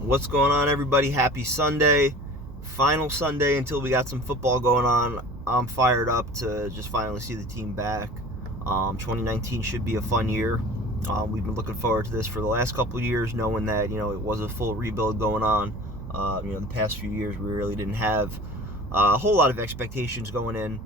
What's going on, everybody? Happy Sunday. Final Sunday until we got some football going on. I'm fired up to just finally see the team back. 2019 should be a fun year. We've been looking forward to this for the last couple of years, knowing that, it was a full rebuild going on. The past few years we really didn't have a whole lot of expectations going in.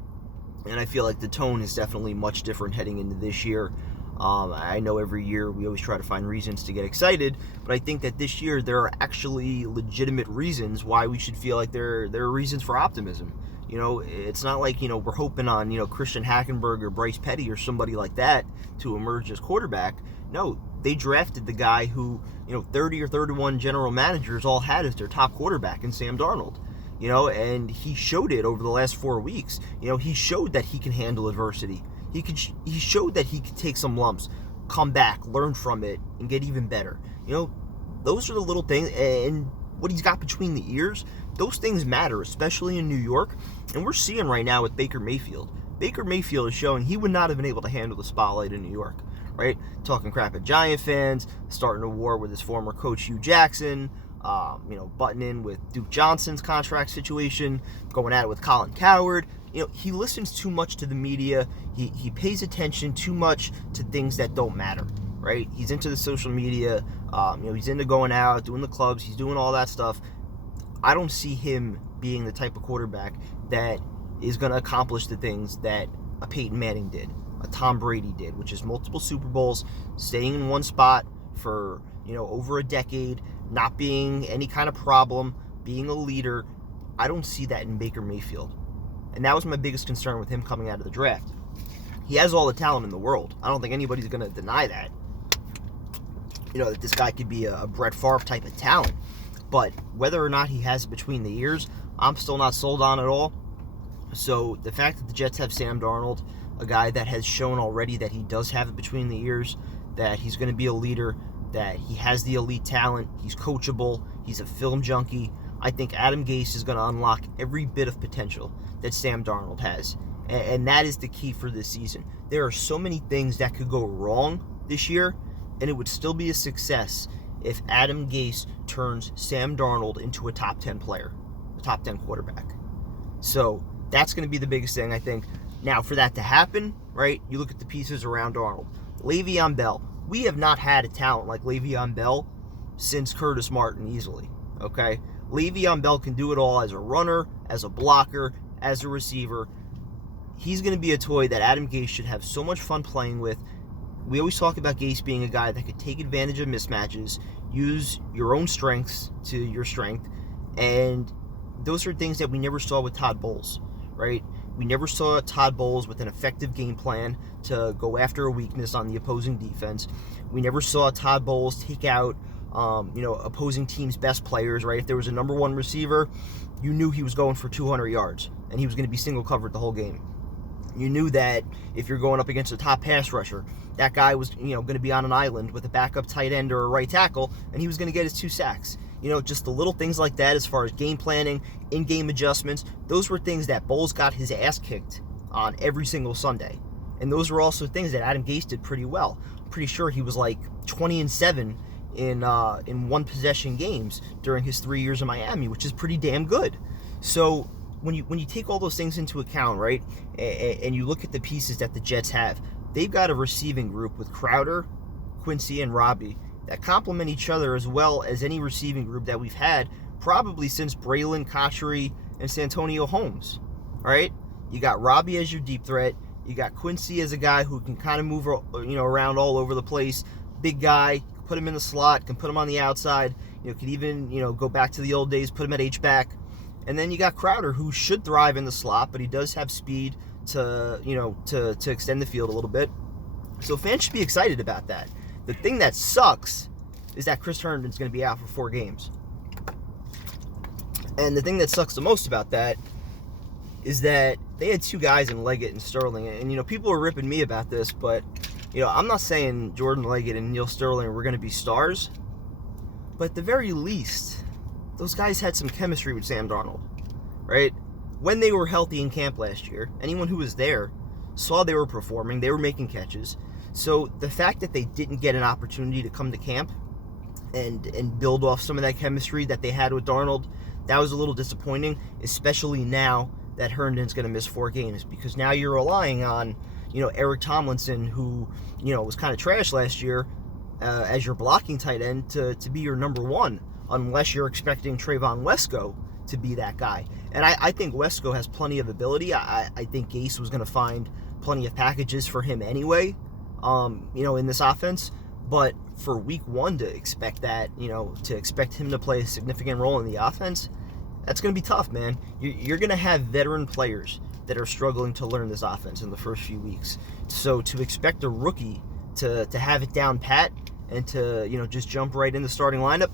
And I feel like the tone is definitely much different heading into this year. I know every year we always try to find reasons to get excited, but I think that this year there are actually legitimate reasons why we should feel like there are reasons for optimism. It's not like, we're hoping on, Christian Hackenberg or Bryce Petty or somebody like that to emerge as quarterback. No, they drafted the guy who, 30 or 31 general managers all had as their top quarterback in Sam Darnold. And he showed it over the last 4 weeks. He showed that he can handle adversity. He showed that he could take some lumps, come back, learn from it, and get even better. Those are the little things, and what he's got between the ears, those things matter, especially in New York. And we're seeing right now with Baker Mayfield. Baker Mayfield is showing he would not have been able to handle the spotlight in New York, right? Talking crap at Giant fans, starting a war with his former coach Hugh Jackson, butting in with Duke Johnson's contract situation, going at it with Colin Cowherd. He listens too much to the media. He pays attention too much to things that don't matter, right? He's into the social media. He's into going out, doing the clubs. He's doing all that stuff. I don't see him being the type of quarterback that is going to accomplish the things that a Peyton Manning did, a Tom Brady did, which is multiple Super Bowls, staying in one spot for, over a decade, not being any kind of problem, being a leader. I don't see that in Baker Mayfield. And that was my biggest concern with him coming out of the draft. He has all the talent in the world. I don't think anybody's going to deny that. That this guy could be a Brett Favre type of talent. But whether or not he has it between the ears, I'm still not sold on at all. So the fact that the Jets have Sam Darnold, a guy that has shown already that he does have it between the ears, that he's going to be a leader, that he has the elite talent, he's coachable, he's a film junkie, I think Adam Gase is going to unlock every bit of potential that Sam Darnold has. And that is the key for this season. There are so many things that could go wrong this year, and it would still be a success if Adam Gase turns Sam Darnold into a top 10 player, a top 10 quarterback. So that's going to be the biggest thing, I think. Now, for that to happen, right, you look at the pieces around Darnold. Le'Veon Bell. We have not had a talent like Le'Veon Bell since Curtis Martin easily, okay? Le'Veon Bell can do it all as a runner, as a blocker, as a receiver. He's going to be a toy that Adam Gase should have so much fun playing with. We always talk about Gase being a guy that could take advantage of mismatches, use your own strengths to your strength, and those are things that we never saw with Todd Bowles, right? We never saw Todd Bowles with an effective game plan to go after a weakness on the opposing defense. We never saw Todd Bowles take out opposing teams' best players, right? If there was a number one receiver, you knew he was going for 200 yards, and he was going to be single covered the whole game. You knew that if you're going up against a top pass rusher, that guy was, going to be on an island with a backup tight end or a right tackle, and he was going to get his 2 sacks. Just the little things like that as far as game planning, in-game adjustments, those were things that Bowles got his ass kicked on every single Sunday. And those were also things that Adam Gase did pretty well. I'm pretty sure he was like 20-7 in one-possession games during his 3 years in Miami, which is pretty damn good. So when you take all those things into account, right, and you look at the pieces that the Jets have, they've got a receiving group with Crowder, Quincy, and Robbie that complement each other as well as any receiving group that we've had probably since Braylon, Cotchery, and Santonio Holmes, right? You got Robbie as your deep threat. You got Quincy as a guy who can kind of move, around all over the place. Big guy, put him in the slot, can put him on the outside. Could even, go back to the old days, put him at H-back. And then you got Crowder, who should thrive in the slot, but he does have speed to extend the field a little bit. So fans should be excited about that. The thing that sucks is that Chris Herndon's going to be out for 4 games. And the thing that sucks the most about that is that they had 2 guys in Leggett and Sterling. And, people are ripping me about this, but, I'm not saying Jordan Leggett and Neil Sterling were going to be stars. But at the very least, those guys had some chemistry with Sam Darnold, right? When they were healthy in camp last year, anyone who was there saw they were performing, they were making catches. So the fact that they didn't get an opportunity to come to camp and build off some of that chemistry that they had with Darnold. That was a little disappointing, especially now that Herndon's going to miss 4 games, because now you're relying on, Eric Tomlinson, who, was kind of trash last year, as your blocking tight end to be your number one, unless you're expecting Trayvon Wesco to be that guy. And I think Wesco has plenty of ability. I think Gase was going to find plenty of packages for him anyway, in this offense. But for week 1 to expect that, to expect him to play a significant role in the offense, that's going to be tough, man. You're going to have veteran players that are struggling to learn this offense in the first few weeks. So to expect a rookie to have it down pat and to, just jump right in the starting lineup,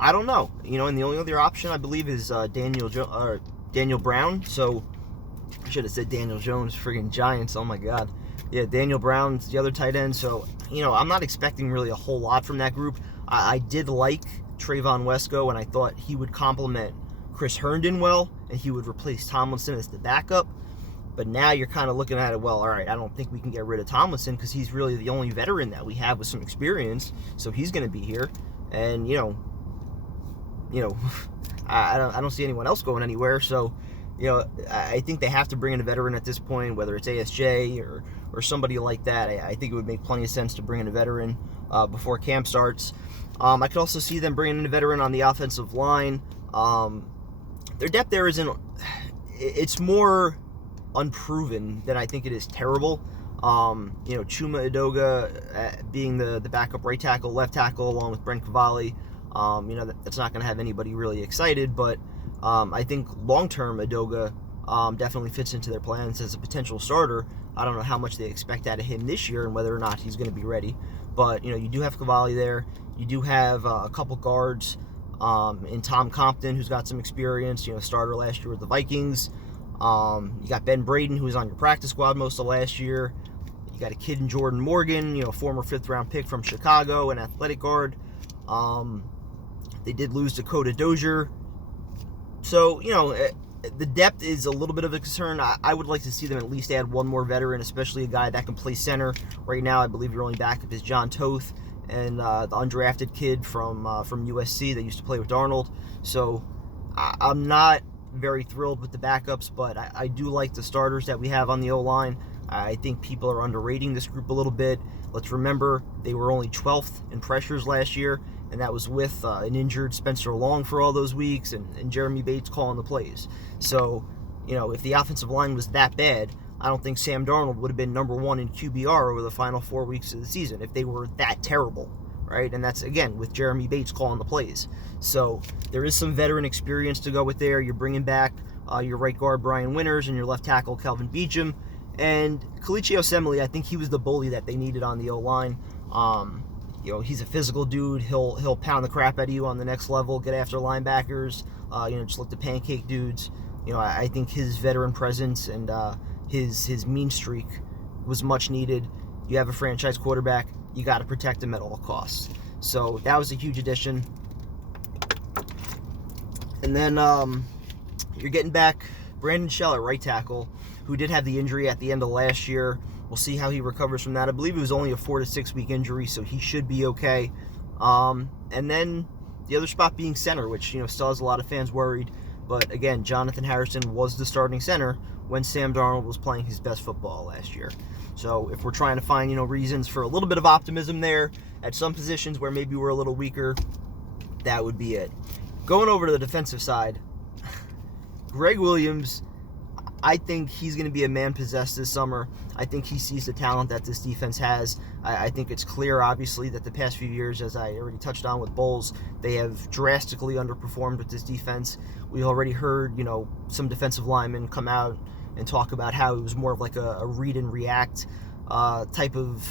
I don't know. And the only other option, I believe, is Daniel Brown. So I should have said Daniel Jones, friggin' Giants. Oh, my God. Yeah, Daniel Brown's the other tight end. So, I'm not expecting really a whole lot from that group. I did like Trayvon Wesco, and I thought he would complement Chris Herndon well, and he would replace Tomlinson as the backup. But now you're kind of looking at it, well, all right, I don't think we can get rid of Tomlinson because he's really the only veteran that we have with some experience, so he's going to be here. And, I don't see anyone else going anywhere, so, I think they have to bring in a veteran at this point, whether it's ASJ or somebody like that. I think it would make plenty of sense to bring in a veteran before camp starts. I could also see them bringing in a veteran on the offensive line. Their depth there isn't, it's more unproven than I think it is terrible. Chuma Edoga being the backup right tackle, left tackle, along with Brent Cavalli. That's not going to have anybody really excited, but I think long-term Edoga definitely fits into their plans as a potential starter. I don't know how much they expect out of him this year and whether or not he's going to be ready. But, you do have Cavalli there. You do have a couple guards in Tom Compton, who's got some experience, starter last year with the Vikings. You got Ben Braden, who was on your practice squad most of last year. You got a kid in Jordan Morgan, former 5th-round pick from Chicago, an athletic guard. They did lose Dakota Dozier. So, the depth is a little bit of a concern. I would like to see them at least add one more veteran, especially a guy that can play center. Right now, I believe your only backup is John Toth and the undrafted kid from USC that used to play with Darnold. So I'm not very thrilled with the backups, but I do like the starters that we have on the O-line. I think people are underrating this group a little bit. Let's remember, they were only 12th in pressures last year, and that was with an injured Spencer Long for all those weeks and Jeremy Bates calling the plays. So, if the offensive line was that bad, I don't think Sam Darnold would have been number 1 in QBR over the final 4 weeks of the season if they were that terrible, right? And that's, again, with Jeremy Bates calling the plays. So there is some veteran experience to go with there. You're bringing back your right guard, Brian Winters, and your left tackle, Kelvin Beachum. And Kalichi Osemele, I think he was the bully that they needed on the O-line. He's a physical dude. He'll pound the crap out of you on the next level, get after linebackers, just like the pancake dudes. I think his veteran presence and his mean streak was much needed. You have a franchise quarterback, you got to protect him at all costs. So that was a huge addition. And then you're getting back Brandon Shell at right tackle, who did have the injury at the end of last year. We'll see how he recovers from that. I believe it was only a 4 to 6 week injury, so he should be okay. And then the other spot being center, which still has a lot of fans worried. But again, Jonathan Harrison was the starting center when Sam Darnold was playing his best football last year. So if we're trying to find reasons for a little bit of optimism there at some positions where maybe we're a little weaker, that would be it. Going over to the defensive side, Greg Williams, I think he's going to be a man possessed this summer. I think he sees the talent that this defense has. I think it's clear, obviously, that the past few years, as I already touched on with Bowles, they have drastically underperformed with this defense. We've already heard, some defensive linemen come out and talk about how it was more of like a read and react type of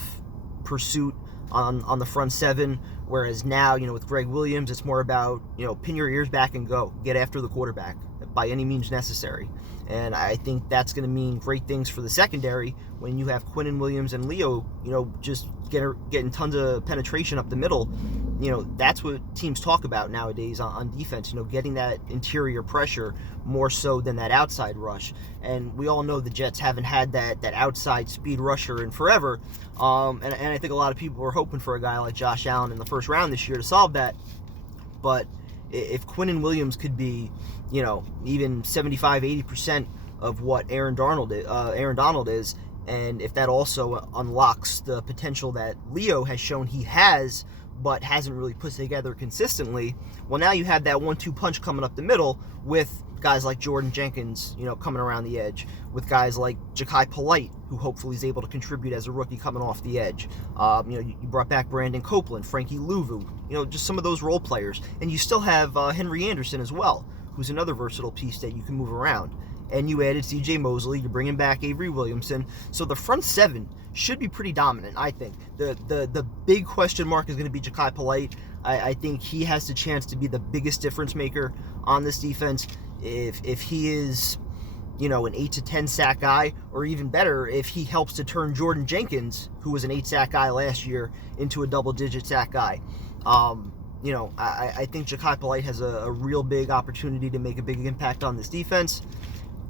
pursuit on the front seven, whereas now, with Greg Williams, it's more about, pin your ears back and go. Get after the quarterback by any means necessary. And I think that's going to mean great things for the secondary when you have Quinnen Williams and Leo, just getting tons of penetration up the middle. that's what teams talk about nowadays on defense, getting that interior pressure more so than that outside rush. And we all know the Jets haven't had that outside speed rusher in forever. And I think a lot of people were hoping for a guy like Josh Allen in the first round this year to solve that. But if Quinnen Williams could be, even 75, 80% of what Aaron Donald is, and if that also unlocks the potential that Leo has shown he has, but hasn't really put together consistently, well, now you have that 1-2 punch coming up the middle with guys like Jordan Jenkins, coming around the edge, with guys like Jachai Polite, who hopefully is able to contribute as a rookie coming off the edge. You brought back Brandon Copeland, Frankie Louvu, just some of those role players. And you still have Henry Anderson as well, who's another versatile piece that you can move around. And you added C.J. Mosley, you're bringing back Avery Williamson. So the front seven should be pretty dominant, I think. The big question mark is going to be Jachai Polite. I think he has the chance to be the biggest difference maker on this defense. If he is, an 8 to 10 sack guy, or even better, if he helps to turn Jordan Jenkins, who was an 8 sack guy last year, into a double-digit sack guy. I think Jachai Polite has a real big opportunity to make a big impact on this defense.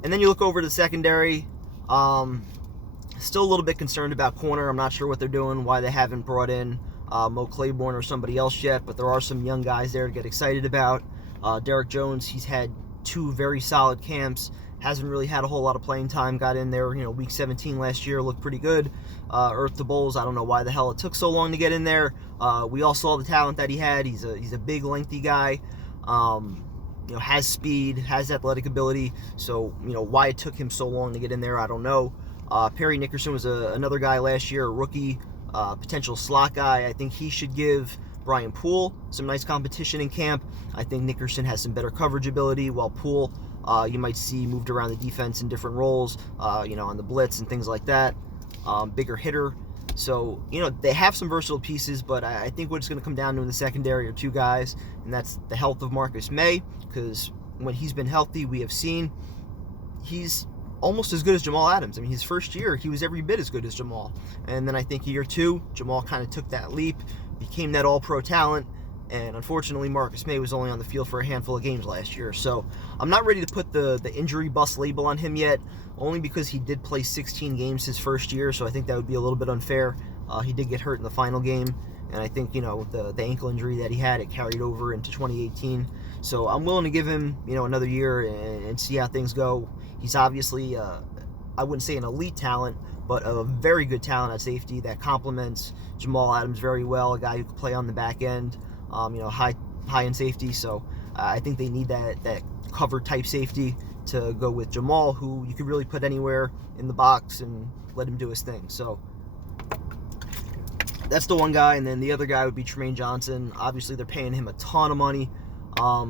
And then you look over to the secondary. Still a little bit concerned about corner. I'm not sure what they're doing, why they haven't brought in Mo Claiborne or somebody else yet, but there are some young guys there to get excited about. Derek Jones, he's had 2 very solid camps. Hasn't really had a whole lot of playing time. Got in there, week 17 last year, looked pretty good. Earth to Bowles, I don't know why the hell it took so long to get in there. We all saw the talent that he had. He's a big, lengthy guy. Has speed, has athletic ability. So, why it took him so long to get in there, I don't know. Perry Nickerson was another guy last year, a rookie, potential slot guy. I think he should give Brian Poole some nice competition in camp. I think Nickerson has some better coverage ability, while Poole, you might see moved around the defense in different roles, on the blitz and things like that. Bigger hitter. So, they have some versatile pieces, but I think what it's going to come down to in the secondary are 2 guys, and that's the health of Marcus May, because when he's been healthy, we have seen he's almost as good as Jamal Adams. I mean, his first year, he was every bit as good as Jamal. And then I think year 2, Jamal kind of took that leap, became that all-pro talent, and unfortunately, Marcus May was only on the field for a handful of games last year. So I'm not ready to put the injury bust label on him yet, only because he did play 16 games his first year, so I think that would be a little bit unfair. He did get hurt in the final game, and I think, the ankle injury that he had, it carried over into 2018. So I'm willing to give him, another year and see how things go. He's obviously, I wouldn't say an elite talent, but a very good talent at safety that complements Jamal Adams very well, a guy who can play on the back end, high end safety. So I think they need that cover type safety to go with Jamal, who you could really put anywhere in the box and let him do his thing. So that's the one guy, and then the other guy would be Tremaine Johnson. Obviously, they're paying him a ton of money. I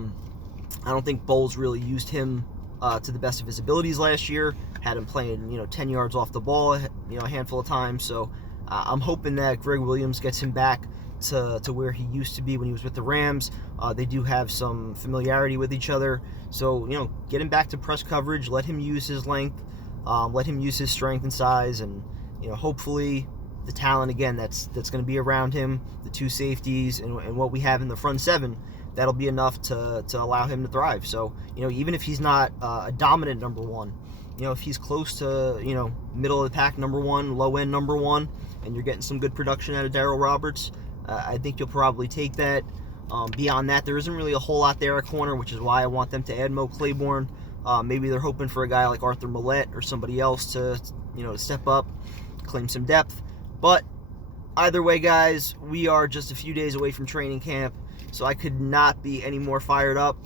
don't think Bowles really used him to the best of his abilities last year. Had him playing, 10 yards off the ball, a handful of times. So I'm hoping that Greg Williams gets him back to where he used to be when he was with the Rams. They do have some familiarity with each other. So, get him back to press coverage, let him use his length, let him use his strength and size, and, hopefully the talent, again, that's going to be around him, the 2 safeties, and what we have in the front 7, that'll be enough to allow him to thrive. So, even if he's not a dominant number 1, if he's close to, middle of the pack number 1, low end number 1, and you're getting some good production out of Darryl Roberts, I think you'll probably take that. Beyond that, there isn't really a whole lot there at corner, which is why I want them to add Mo Claiborne. Maybe they're hoping for a guy like Arthur Millette or somebody else to step up, claim some depth. But either way, guys, we are just a few days away from training camp, so I could not be any more fired up.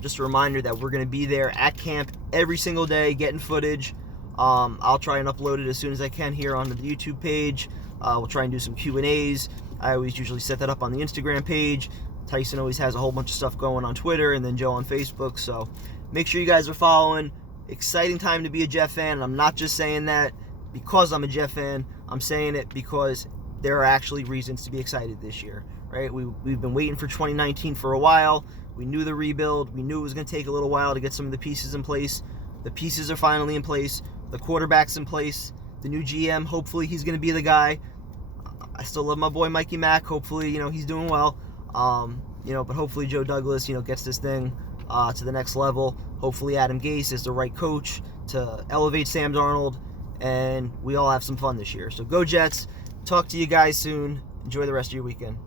Just a reminder that we're going to be there at camp every single day, getting footage. I'll try and upload it as soon as I can here onto the YouTube page. We'll try and do some Q&As. I always usually set that up on the Instagram page. Tyson always has a whole bunch of stuff going on Twitter, and then Joe on Facebook. So make sure you guys are following. Exciting time to be a Jet fan, and I'm not just saying that because I'm a Jet fan. I'm saying it because there are actually reasons to be excited this year, right? We've been waiting for 2019 for a while. We knew the rebuild. We knew it was going to take a little while to get some of the pieces in place. The pieces are finally in place. The quarterback's in place. The new GM, hopefully he's going to be the guy. I still love my boy Mikey Mack. Hopefully, he's doing well. But hopefully Joe Douglas, gets this thing to the next level. Hopefully Adam Gase is the right coach to elevate Sam Darnold, and we all have some fun this year. So go Jets. Talk to you guys soon. Enjoy the rest of your weekend.